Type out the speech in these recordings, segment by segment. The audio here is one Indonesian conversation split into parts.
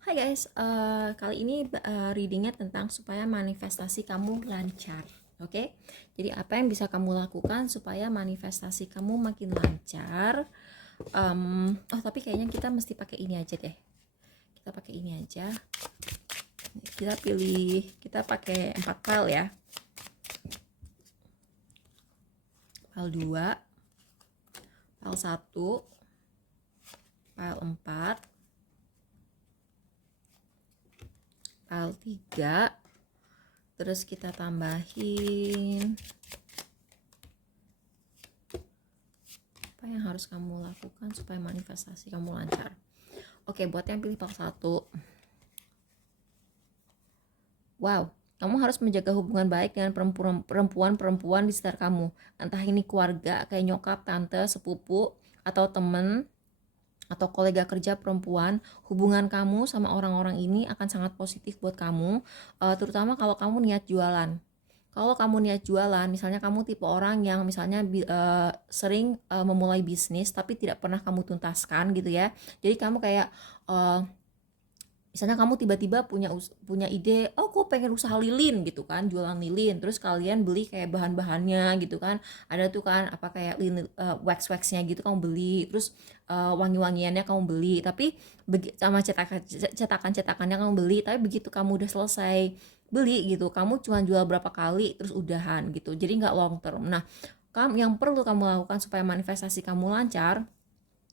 Hai guys, kali ini readingnya tentang supaya manifestasi kamu lancar. Oke, jadi apa yang bisa kamu lakukan supaya manifestasi kamu makin lancar? Tapi kayaknya kita mesti pakai ini aja deh. Kita pakai ini aja. Kita pakai 4 file ya. File 2, file 1, file 4, file 3, terus kita tambahin apa yang harus kamu lakukan supaya manifestasi kamu lancar. Oke, buat yang pilih file 1, wow, kamu harus menjaga hubungan baik dengan perempuan-perempuan di sekitar kamu. Entah ini keluarga, kayak nyokap, tante, sepupu, atau temen, atau kolega kerja perempuan. Hubungan kamu sama orang-orang ini akan sangat positif buat kamu, terutama kalau kamu niat jualan. Kalau kamu niat jualan, misalnya kamu tipe orang yang misalnya sering memulai bisnis tapi tidak pernah kamu tuntaskan gitu ya. Jadi kamu kayak misalnya kamu tiba-tiba punya ide, oh aku pengen usaha lilin gitu kan, jualan lilin, terus kalian beli kayak bahan-bahannya gitu kan, ada tuh kan apa kayak lilin, wax-waxnya gitu kamu beli, terus wangi-wangiannya kamu beli, tapi sama cetakan-cetakannya kamu beli, tapi begitu kamu udah selesai beli gitu, kamu cuma jual berapa kali terus udahan gitu, jadi nggak long term. Nah, yang perlu kamu lakukan supaya manifestasi kamu lancar,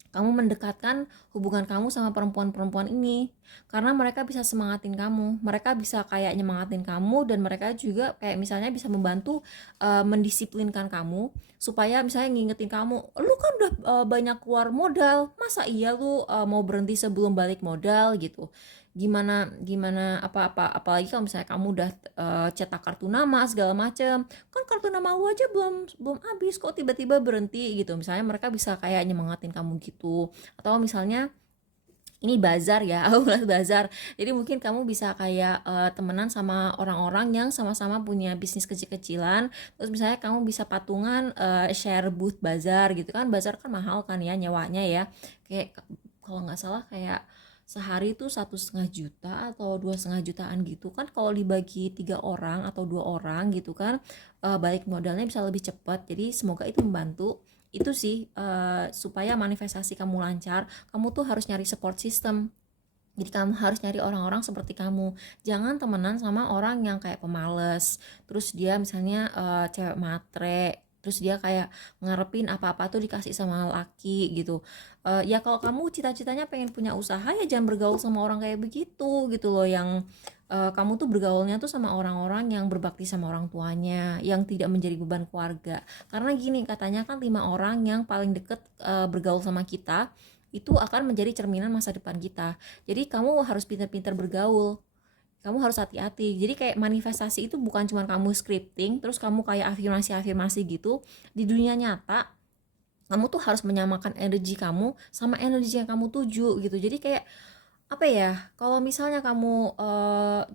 kamu mendekatkan hubungan kamu sama perempuan-perempuan ini, karena mereka bisa semangatin kamu, mereka bisa kayak nyemangatin kamu, dan mereka juga kayak misalnya bisa membantu mendisiplinkan kamu supaya misalnya ngingetin kamu, lu kan udah banyak keluar modal, masa iya lu mau berhenti sebelum balik modal gitu. Gimana gimana apa-apa, apalagi kalau misalnya kamu udah cetak kartu nama segala macem, kan kartu nama lu aja belum belum habis kok tiba-tiba berhenti gitu. Misalnya mereka bisa kayak nyemangatin kamu gitu. Atau misalnya ini bazar ya, aku lihat bazar, jadi mungkin kamu bisa kayak temenan sama orang-orang yang sama-sama punya bisnis kecil-kecilan, terus misalnya kamu bisa patungan share booth bazar gitu kan. Bazar kan mahal kan ya nyewanya ya, kayak kalau nggak salah kayak sehari itu 1,5 juta atau 2,5 jutaan gitu kan, kalau dibagi 3 orang atau 2 orang gitu kan, balik modalnya bisa lebih cepat. Jadi semoga itu membantu. Itu sih, supaya manifestasi kamu lancar, kamu tuh harus nyari support system. Jadi kamu harus nyari orang-orang seperti kamu. Jangan temenan sama orang yang kayak pemalas, terus dia misalnya cewek matre, terus dia kayak ngarepin apa-apa tuh dikasih sama laki gitu. Ya kalau kamu cita-citanya pengen punya usaha, ya jangan bergaul sama orang kayak begitu gitu loh, yang kamu tuh bergaulnya tuh sama orang-orang yang berbakti sama orang tuanya, yang tidak menjadi beban keluarga. Karena gini, katanya kan 5 orang yang paling deket bergaul sama kita itu akan menjadi cerminan masa depan kita. Jadi kamu harus pintar-pintar bergaul, kamu harus hati-hati. Jadi kayak manifestasi itu bukan cuma kamu scripting terus kamu kayak afirmasi-afirmasi gitu. Di dunia nyata kamu tuh harus menyamakan energi kamu sama energi yang kamu tuju gitu. Jadi kayak apa ya, kalau misalnya kamu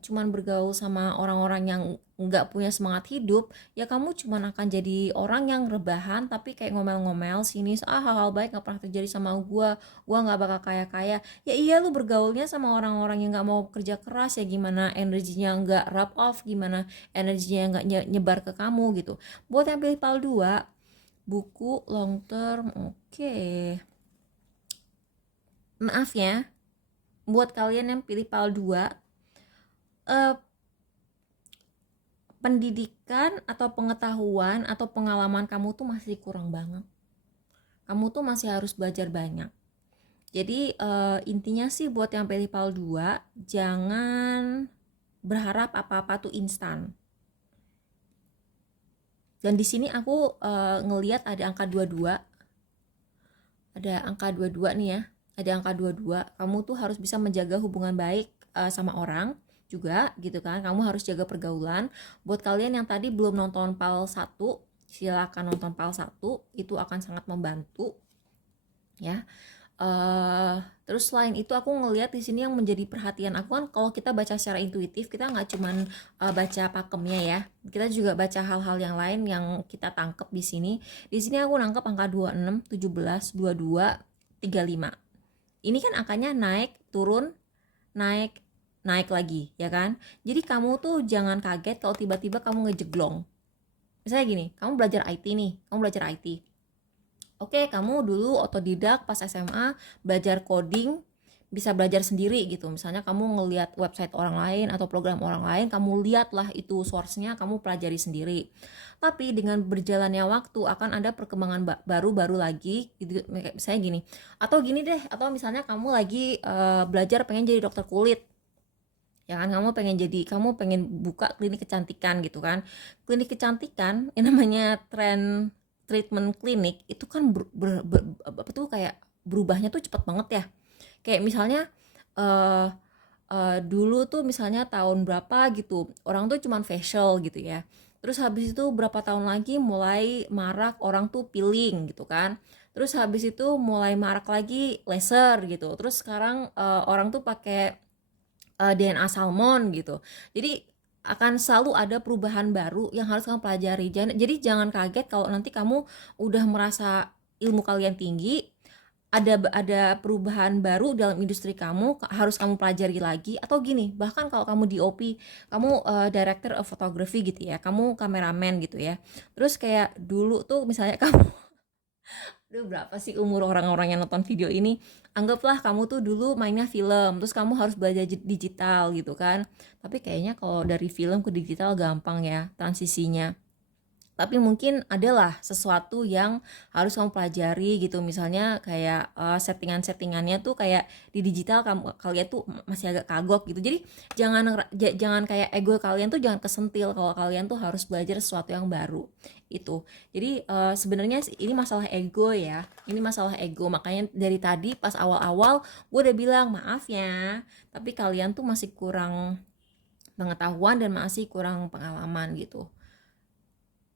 cuman bergaul sama orang-orang yang nggak punya semangat hidup, ya kamu cuman akan jadi orang yang rebahan tapi kayak ngomel-ngomel sini, hal-hal baik nggak pernah terjadi sama gua nggak bakal kaya-kaya. Ya iya, lu bergaulnya sama orang-orang yang nggak mau kerja keras, ya gimana energinya nggak rub off, gimana energinya nggak nyebar ke kamu gitu. Buat yang pilih PAL 2, buku long term, oke. Maaf ya, buat kalian yang pilih PAL 2, eh, pendidikan atau pengetahuan atau pengalaman kamu tuh masih kurang banget. Kamu tuh masih harus belajar banyak. Jadi intinya sih buat yang pilih PAL 2, jangan berharap apa-apa tuh instan. Dan di sini aku ngelihat ada angka 22. Ada angka 22 nih ya. Ada angka 22. Kamu tuh harus bisa menjaga hubungan baik sama orang juga gitu kan. Kamu harus jaga pergaulan. Buat kalian yang tadi belum nonton PAL 1, silakan nonton PAL 1, itu akan sangat membantu ya. Terus selain itu aku ngelihat di sini yang menjadi perhatian aku kan, kalau kita baca secara intuitif kita nggak cuman baca pakemnya ya, kita juga baca hal-hal yang lain yang kita tangkep di sini. Di sini aku nangkep angka 26, 17, 22, 35. Ini kan angkanya naik, turun, naik naik lagi, ya kan? Jadi kamu tuh jangan kaget kalau tiba-tiba kamu ngejeglong. Misalnya gini, kamu belajar IT nih, kamu belajar IT. Oke, kamu dulu otodidak pas SMA belajar coding, bisa belajar sendiri gitu. Misalnya kamu ngelihat website orang lain atau program orang lain, kamu lihatlah itu source-nya, kamu pelajari sendiri. Tapi dengan berjalannya waktu akan ada perkembangan baru-baru lagi gitu. Misalnya gini, atau gini deh, atau misalnya kamu lagi belajar pengen jadi dokter kulit. Ya kan, kamu pengen buka klinik kecantikan gitu kan. Klinik kecantikan yang namanya tren treatment klinik itu kan apa tuh, kayak berubahnya tuh cepet banget ya. Kayak misalnya eh dulu tuh misalnya tahun berapa gitu orang tuh cuman facial gitu ya, terus habis itu berapa tahun lagi mulai marak orang tuh peeling gitu kan, terus habis itu mulai marak lagi laser gitu, terus sekarang orang tuh pakai DNA salmon gitu. Jadi akan selalu ada perubahan baru yang harus kamu pelajari. Jadi jangan kaget kalau nanti kamu udah merasa ilmu kalian tinggi, ada perubahan baru dalam industri kamu harus kamu pelajari lagi. Atau gini, bahkan kalau kamu DOP, kamu director of photography gitu ya, kamu kameramen gitu ya, terus kayak dulu tuh misalnya kamu Aduh, berapa sih umur orang-orang yang nonton video ini? Anggaplah kamu tuh dulu mainnya film, terus kamu harus belajar digital gitu kan. Tapi kayaknya kalau dari film ke digital gampang ya transisinya. Tapi mungkin adalah sesuatu yang harus kamu pelajari gitu, misalnya kayak settingan-settingannya tuh kayak di digital kalian tuh masih agak kagok gitu. Jadi jangan kayak ego kalian tuh jangan kesentil kalau kalian tuh harus belajar sesuatu yang baru itu. Jadi sebenarnya ini masalah ego ya, ini masalah ego. Makanya dari tadi pas awal-awal gue udah bilang maaf ya, tapi kalian tuh masih kurang pengetahuan dan masih kurang pengalaman gitu.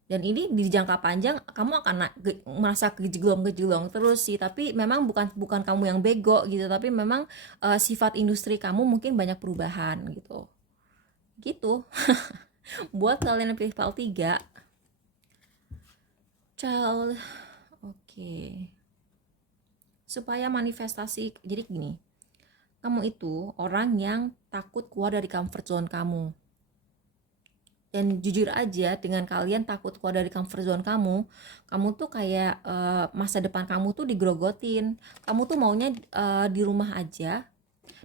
Dan ini di jangka panjang kamu akan merasa kejegolong terus sih, tapi memang bukan kamu yang bego gitu, tapi memang sifat industri kamu mungkin banyak perubahan gitu. Buat kalian yang pilih PAL 3 child, oke. Supaya manifestasi, jadi gini, kamu itu orang yang takut keluar dari comfort zone kamu. Dan jujur aja, dengan kalian takut keluar dari comfort zone kamu tuh kayak masa depan kamu tuh digrogotin. Kamu tuh maunya di rumah aja,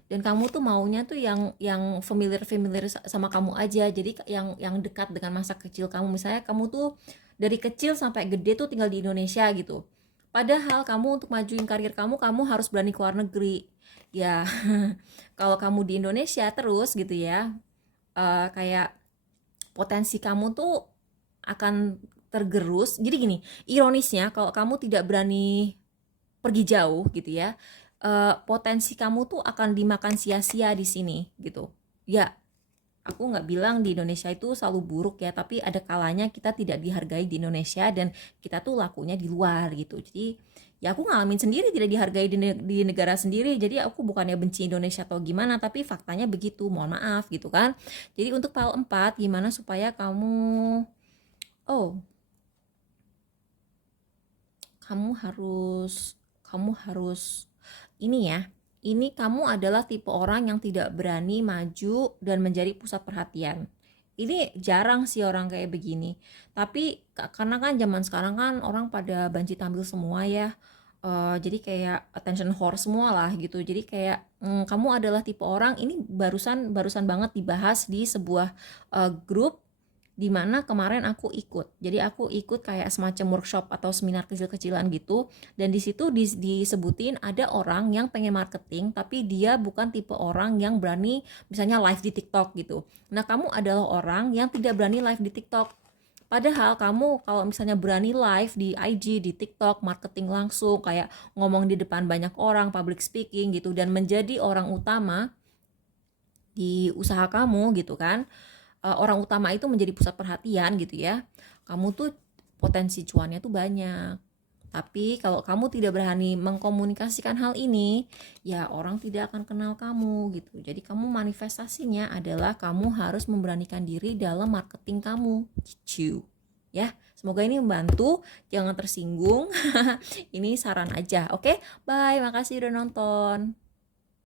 dan kamu tuh maunya tuh yang familiar familiar sama kamu aja. Jadi yang dekat dengan masa kecil kamu. Misalnya kamu tuh dari kecil sampai gede tuh tinggal di Indonesia gitu. Padahal kamu untuk majuin karir kamu harus berani keluar negeri. Ya, kalau kamu di Indonesia terus gitu ya, kayak potensi kamu tuh akan tergerus. Jadi gini, ironisnya kalau kamu tidak berani pergi jauh gitu ya, potensi kamu tuh akan dimakan sia-sia di sini gitu. Ya, aku nggak bilang di Indonesia itu selalu buruk ya, tapi ada kalanya kita tidak dihargai di Indonesia dan kita tuh lakunya di luar gitu. Jadi ya aku ngalamin sendiri tidak dihargai di negara sendiri. Jadi aku bukannya benci Indonesia atau gimana, tapi faktanya begitu. Mohon maaf gitu kan. Jadi untuk PAL 4 gimana supaya oh kamu harus ini ya. Ini kamu adalah tipe orang yang tidak berani maju dan menjadi pusat perhatian. Ini jarang sih orang kayak begini. Tapi karena kan zaman sekarang kan orang pada banci tampil semua ya. Jadi kayak attention whore semua lah gitu. Jadi kayak kamu adalah tipe orang ini barusan banget dibahas di sebuah grup di mana kemarin aku ikut. Jadi aku ikut kayak semacam workshop atau seminar kecil-kecilan gitu, dan di situ disebutin ada orang yang pengen marketing tapi dia bukan tipe orang yang berani misalnya live di TikTok gitu. Nah, kamu adalah orang yang tidak berani live di TikTok. Padahal kamu kalau misalnya berani live di IG, di TikTok, marketing langsung kayak ngomong di depan banyak orang, public speaking gitu, dan menjadi orang utama di usaha kamu gitu kan, orang utama itu menjadi pusat perhatian gitu ya, kamu tuh potensi cuannya tuh banyak. Tapi kalau kamu tidak berani mengkomunikasikan hal ini, ya orang tidak akan kenal kamu gitu. Jadi kamu manifestasinya adalah kamu harus memberanikan diri dalam marketing kamu gitu. Ya, semoga ini membantu, jangan tersinggung. Ini saran aja. Oke, bye, makasih udah nonton.